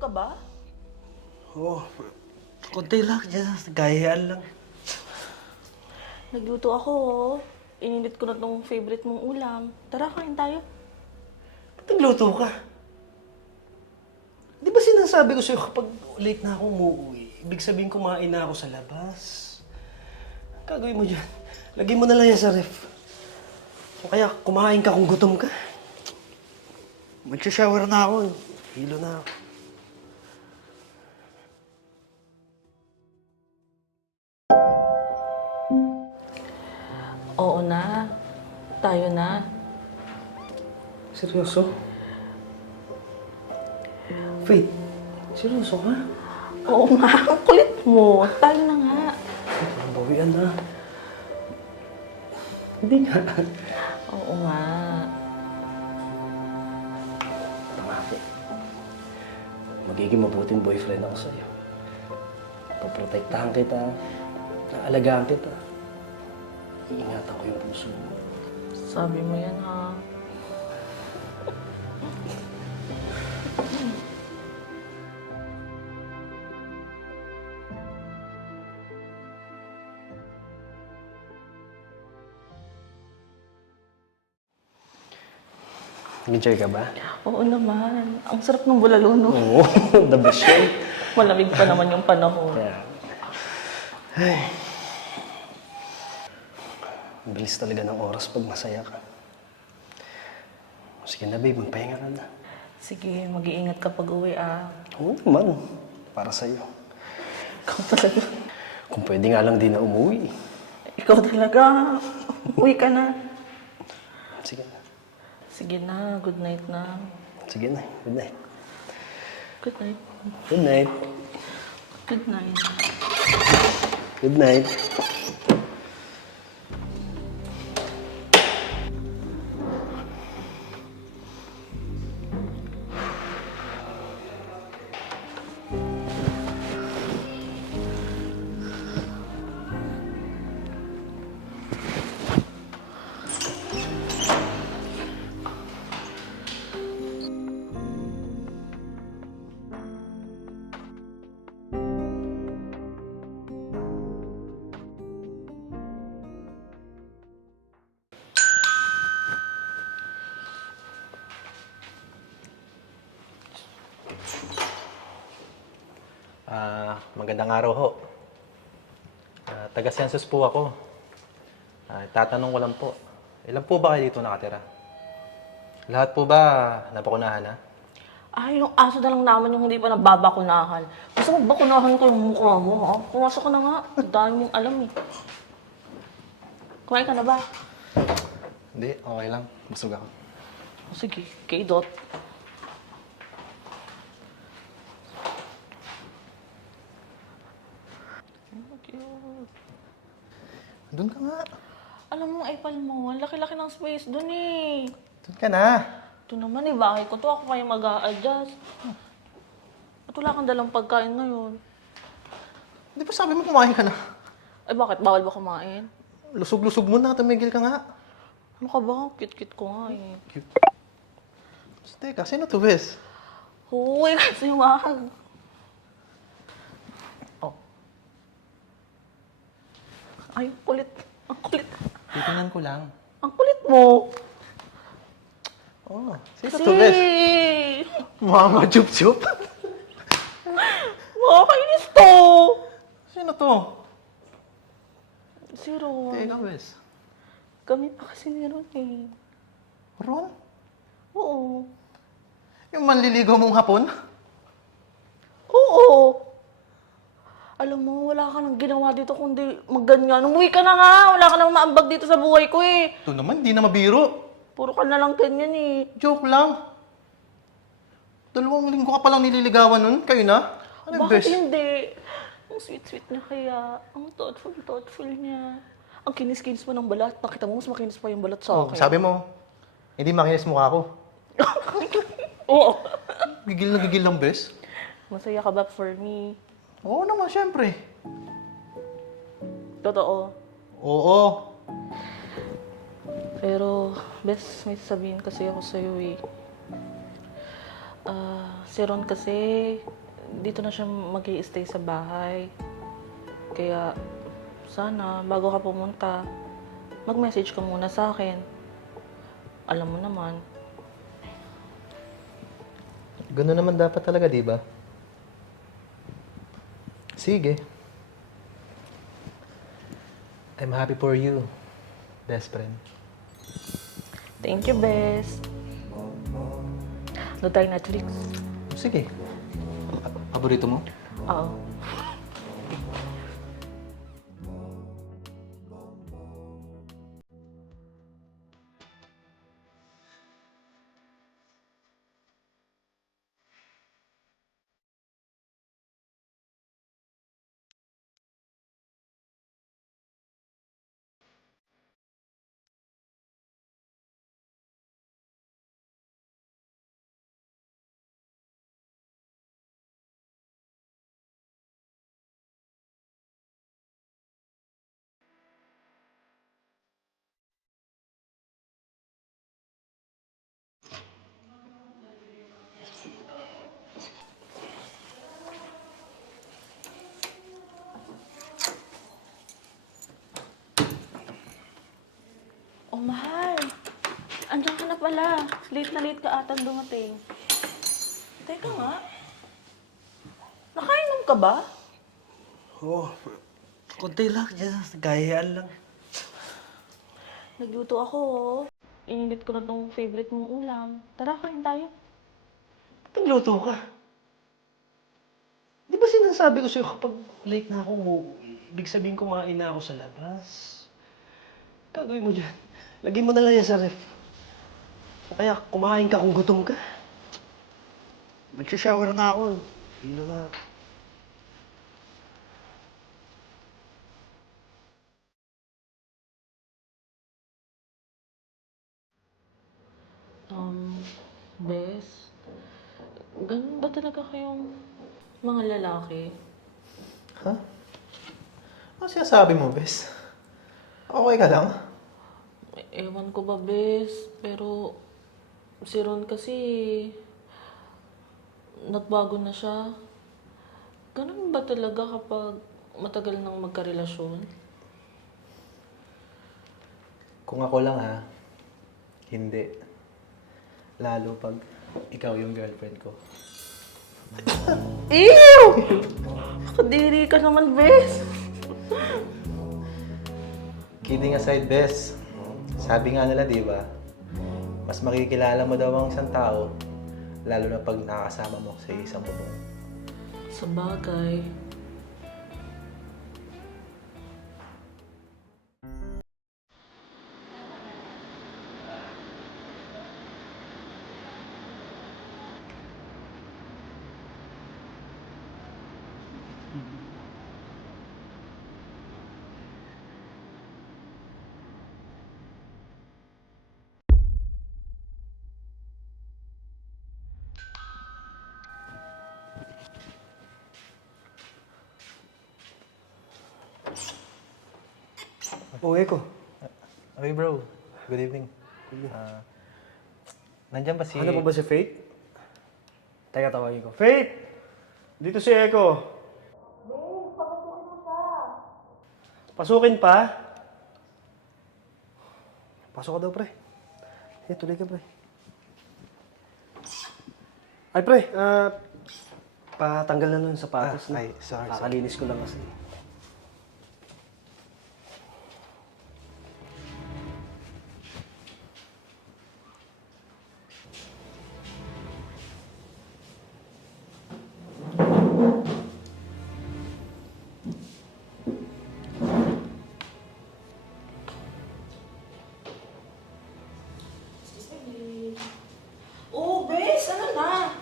ka ba? Oo. Kunti lang. Gayaan lang. Nagluto ako, oh. Ininit ko na tong favorite mong ulam. Tara, kain tayo. Ba't nagluto ka? Di ba sinasabi ko sa'yo kapag late na ako umuwi, ibig sabihin kumain na ako sa labas. Gagawin mo dyan. Lagay mo na lang yan sa ref. O kaya kumain ka kung gutom ka. Magsha-shower na ako. Hilo na ako. Oo na. Tayo na. Seryoso? Faith, seryoso ka? Oo nga, ang kulit mo. Tayo na nga. Bawian na. Hindi nga. Oo nga. Pangako. Magiging mabuting boyfriend ako sa'yo. Poprotektahan kita. Naalagaan kita. Iingatan ko yung puso mo. Sabi mo yan, ha? Enjoy ka ba? Oo naman. Ang sarap ng bulalo, no? Oo, the best yun. Malamig pa naman yung panahon. Yeah. Ay. Ang bilis talaga ng oras pag masaya ka. Sige na babe, magpahinga ka na. Sige, mag-iingat ka pag uwi, ah. Oo naman, para sa'yo. Ikaw talaga. Kung pwede nga lang din na umuwi. Ikaw talaga. Uwi ka na. Sige na. Sige na, good night na. Sige na, good night. Good night. Good night. Good night. Good night. Magandang araw ho. Taga-census po ako. Tatanong ko lang po, ilan po ba kayo dito nakatira? Lahat po ba nabakunahan na? Ay, yung aso na lang naman yung hindi pa nababakunahan. Gusto mo bakunahan ko yung mukha mo, ha? Pumasok ka na nga. Dahil mong alam, eh. Kumain ka na ba? Hindi, okay lang. Busog ako. O, sige, kay Dot. Doon ka nga. Alam mo, Ipal mo, ang laki-laki ng space dun, eh. Doon ka na. Ito naman, eh, bahay ko to. Ako kayo mag-a-adjust. At wala kang dalang pagkain ngayon. Hindi ba sabi mo kumain ka na? Ay, bakit? Bawal ba kumain? Lusog-lusog mo na, tumigil ka nga. Ano ka ba? Cute-cute ko nga, eh. Teka, sino to, Bes? Huy, kasi wag. Oh. Ay, ang kulit. Ang kulit. Titingnan ko lang. Ang kulit mo. Oh, sino to, Bes? Mama Chup-Chup. Makakainis to. Sino to? Si Ron. Teka, Bes. Kami pa kasi ni Ron, eh. Ron? Oo. Yung manliligaw mong hapon? Oo. Alam mo, wala ka nang ginawa dito kundi magganyan. Umuwi ka na nga. Wala ka nang maambag dito sa buhay ko, eh. Ito naman, di na mabiro. Puro ka na lang ganyan, eh. Joke lang. 2 linggo ka palang nililigawan nun. Kayo na? Ano yung Bakit best? hindi? Ang sweet-sweet niya kaya. Ang thoughtful niya. Ang kinis-kinis mo ng balat. Nakita mo, mas makinis pa yung balat sa Oh, akin. sabi mo, hindi makinis mukha ko. Oo. Gigil na gigil lang, bes. Masaya ka ba for me? Oo naman, syempre. Totoo. Oo. Pero, bes, may sasabihin kasi ako sa'yo, eh. Si Ron kasi, dito na siya mag-i-stay sa bahay. Kaya, sana, bago ka pumunta, mag-message ka muna sa akin. Alam mo naman. Ganun naman dapat talaga, di ba? Sige. I'm happy for you, best friend. Thank you, Bes. No tayo Netflix? Sige. Paborito mo? Oo. Oh, mahal. Andiyan ka na pala. Late na late ka atang dumating. Teka nga. Nakainom ka ba? Oo. Konti lang. Diyan, gayaan lang. Nagluto ako, oh. Inilip ko na tong favorite mong ulam. Tara, kain tayo. Ba't nagluto ka? Di ba sinasabi ko sa'yo kapag late na ako umuwi, ibig sabihin kumain na ako sa labas? Gagawin mo dyan. Lagyan mo na lang yan sa ref. O kaya kumain ka kung gutom ka. Magsha-shower na ako. Hindi na. Bes, ganun ba talaga kayong mga lalaki? Ha? Ano sinasabi mo, bes? Okay ka lang? Ewan ko ba, Bes, pero si Ron kasi nagbago na siya. Ganun ba talaga kapag matagal nang magkarelasyon? Kung ako lang ha, hindi. Lalo pag ikaw yung girlfriend ko. Ew! Kadiri ka naman, Bes. Kidding aside, bes. Sabi nga nila, di ba? Mas makikilala mo daw ang isang tao, lalo na pag nakakasama mo sa isang bubong. Sa bagay. Uwi ko. Okay, bro. Good evening. Nandyan ba si... Ano pa ba si Faith? Teka, tawagin ko. Faith! Dito si Echo. Babe, papasukin mo siya. Pasukin pa? Pasok ka daw, pre. Tuloy ka, pre. Ay, pre, patanggal na nun yung sapatos. Ah, ay, sorry. Kakalinis ko lang kasi. Oh, Bes, ano na?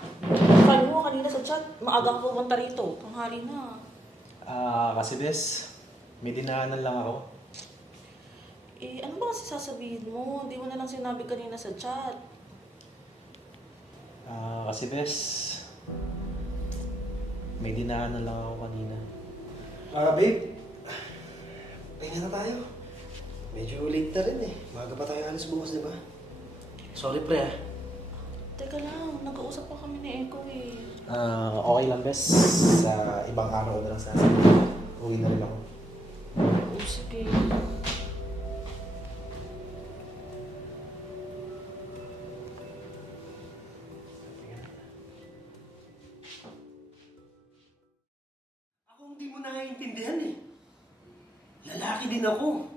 Sabi mo kanina sa chat, maaga ka pumunta rito. Tanghali na. Kasi bes, may dinaanan lang ako. Eh, ano ba kasi sasabihin mo? Hindi mo na lang sinabi kanina sa chat. Kasi bes, may dinaanan lang ako kanina. Babe. Pahinga na tayo. Medyo late na rin eh. Maaga pa tayo alis bukas, di ba? Sorry, pre. Teka Teka lang, nag-uusap pa kami ni Eko eh. Okay lang, bes. Sa ibang araw ko na lang sasabihin. Uwi na rin ako. Oo, sige. Ako hindi mo naiintindihan eh. Lalaki din ako.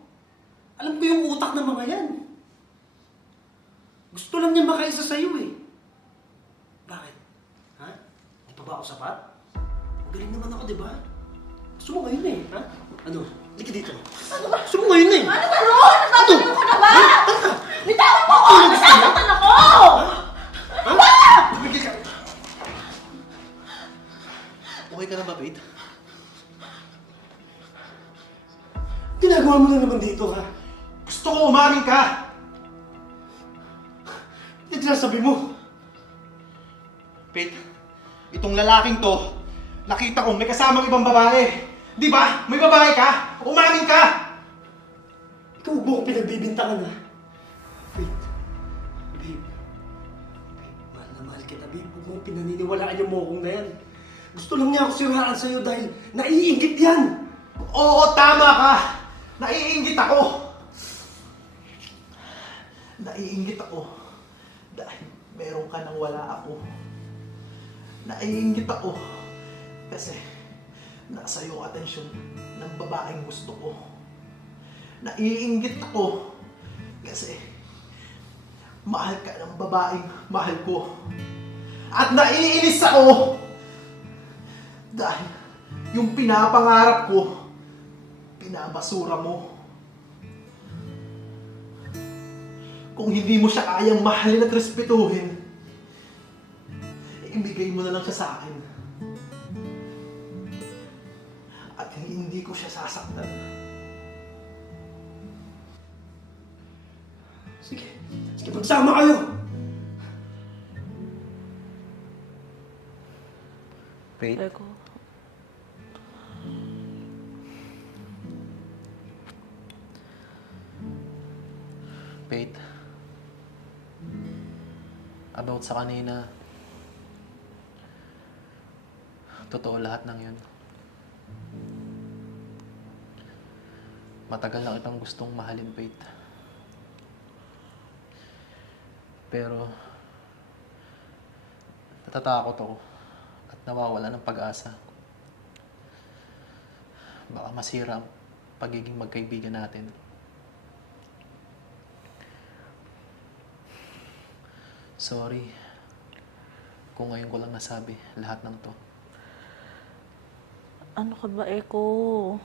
Alam ko yung utak ng mga yan. Gusto lang niya makaisa sa'yo eh. Bakit? Ha? Di pa ba ako sapat? Magaling naman ako, di ba? Gusto mo ngayon eh, ha? Ano? Hindi ka dito. Ano ba? Gusto mo ngayon eh. Ano ba, Ron? Nagtatanong ko na ba? Bitawan mo ko! Nasasaktan ako! Ha? Tumigil ka. Okay ka na ba, Pete? Ginagawa mo na naman dito, ha? Gusto ko umamin ka! Yan sinasabi mo. Pete, itong lalaking to, nakita ko may kasamang ibang babae. Di ba? May babae ka! Umamin ka! Ikaw huwag mo ko pinagbibintangan, ha? Babe. Babe. Mahal na mahal kita, babe. Huwag mo pinaniniwalaan yung mokong na yan. Gusto lang niya ako siraan sa'yo dahil naiinggit yan. Oo, tama ka! Naiinggit ako! Naiinggit ako. Dahil meron ka nang wala ako. Naiinggit ako. Kasi nasa yung atensyon ng babaeng gusto ko. Naiinggit ako. Kasi mahal ka ng babaeng mahal ko. At naiinis ako. Dahil yung pinapangarap ko, pinabasura mo. Kung hindi mo siya kayang mahalin at respetuhin, ibigay mo na lang siya sa akin. At hindi ko siya sasaktan. Sige. Sige, magsama kayo. Pete? Eko, Pete? About sa kanina, totoo lahat ng yun. Matagal na kitang gustong mahalin, Pete. Pero, natatakot ako at nawawala ng pag-asa. Baka masira ang pagiging magkaibigan natin. Sorry kung ngayon ko lang nasabi lahat ng to. ano ka ba, Eko?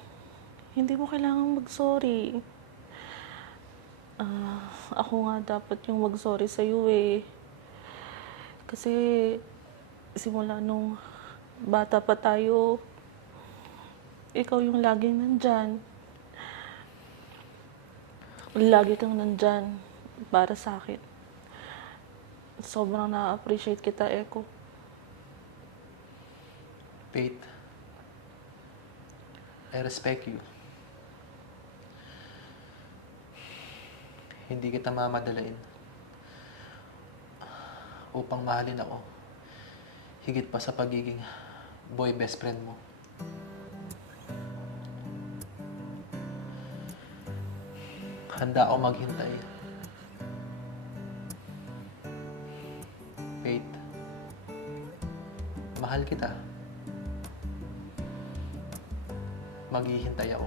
Hindi mo kailangang mag-sorry. Ako nga dapat yung mag-sorry sa'yo eh. Kasi simula nung bata pa tayo, ikaw yung laging nandyan. Lagi kang nandyan para sa akin. Sobrang na-appreciate kita, Eko. Pete, I respect you. Hindi kita mamadalain upang mahalin ako higit pa sa pagiging boy best friend mo. Handa ako maghintay. Pete, mahal kita. Maghihintay ako.